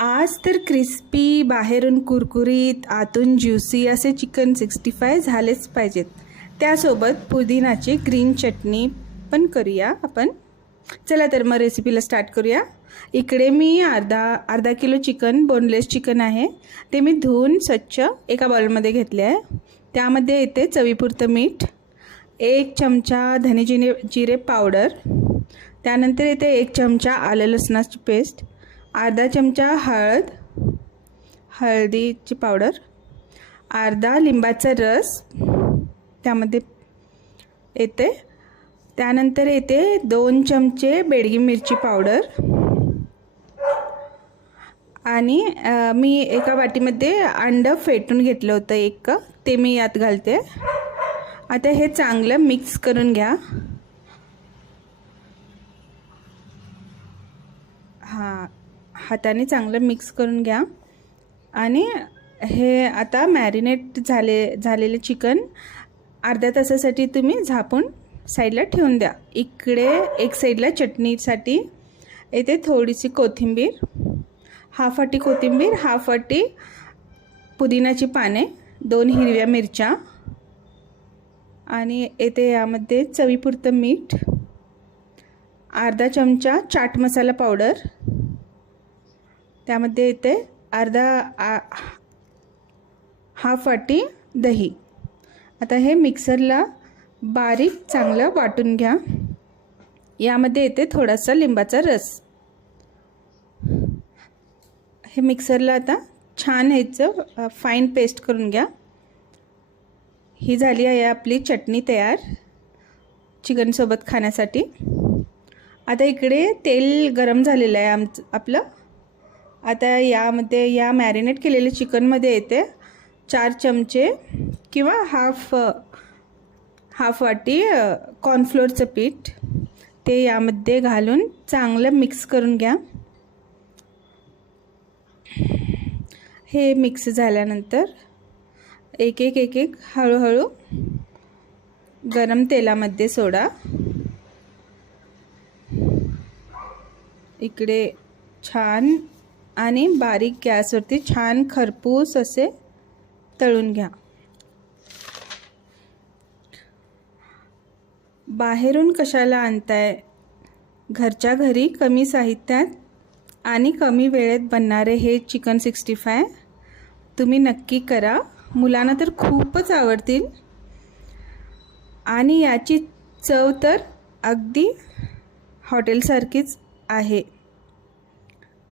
आज तर क्रिस्पी, बाहेरून कुरकुरीत, आतून ज्युसी असे चिकन 65 झालेच पाहिजेत. त्यासोबत पुदिनाची ग्रीन चटणी पण करूया आपण. चला तर मग रेसिपीला स्टार्ट करूया. इकडे मी अर्धा किलो चिकन, बोनलेस चिकन आहे, ते मी धुवून स्वच्छ एका बाउलमध्ये घेतले आहे. त्यामध्ये येते चवीपुरतं मीठ, 1 चमचा धने जिरे पावडर, त्यानंतर येते 1 चमचा आलं लसणाची पेस्ट, अर्धा चमचा हळदीची पावडर, अर्धा लिंबाचा रस त्यामध्ये येते, त्यानंतर येते 2 चमचे बेडगी मिरची पावडर आणि मी एका वाटीमध्ये अंड फेटून घेतलं होतं 1 कप, ते मी यात घालते. आता हे चांगलं मिक्स करून घ्या. हाताने चांगलं मिक्स करून घ्या. आणि हे आता मॅरिनेट झालेले चिकन अर्ध्या तासासाठी तुम्ही झाकून साईडला ठेवून द्या. इकडे एक साईडला चटणीसाठी येते थोडीशी कोथिंबीर, हाफ वाटी कोथिंबीर, हाफ वाटी पुदिनाची पाने, 2 हिरव्या मिरच्या आणि येते यामध्ये चवीपुरतं मीठ, अर्धा चमचा चाट मसाला पावडर, त्यामध्ये येते हाफ वाटी दही. आता हे मिक्सरला बारीक चांगलं वाटून घ्या. यामध्ये येते थोडासा लिंबाचा रस. हे मिक्सरला आता छान ह्याचं फाईन पेस्ट करून घ्या. ही झाली आहे आपली चटणी तयार चिकनसोबत खाण्यासाठी. आता इकडे तेल गरम झालेलं आहे आपलं. आता यामध्ये या मॅरिनेट केलेल्या चिकनमध्ये येते 4 चमचे किंवा हाफ वाटी कॉर्नफ्लोअरचं पीठ, ते यामध्ये घालून चांगलं मिक्स करून घ्या. हे मिक्स झाल्यानंतर एक एक हळूहळू गरम तेलामध्ये सोडा. इकडे छान आणि बारीक गॅसवरती छान खरपूस असे तळून घ्या. बाहेरून कशाला आणताय? घरच्या घरी कमी साहित्यात आणि कमी वेळेत बनणारे हे चिकन 65 तुम्ही नक्की करा. मुलांना तर खूपच आवडतील आणि याची चव तर अगदी हॉटेलसारखीच आहे.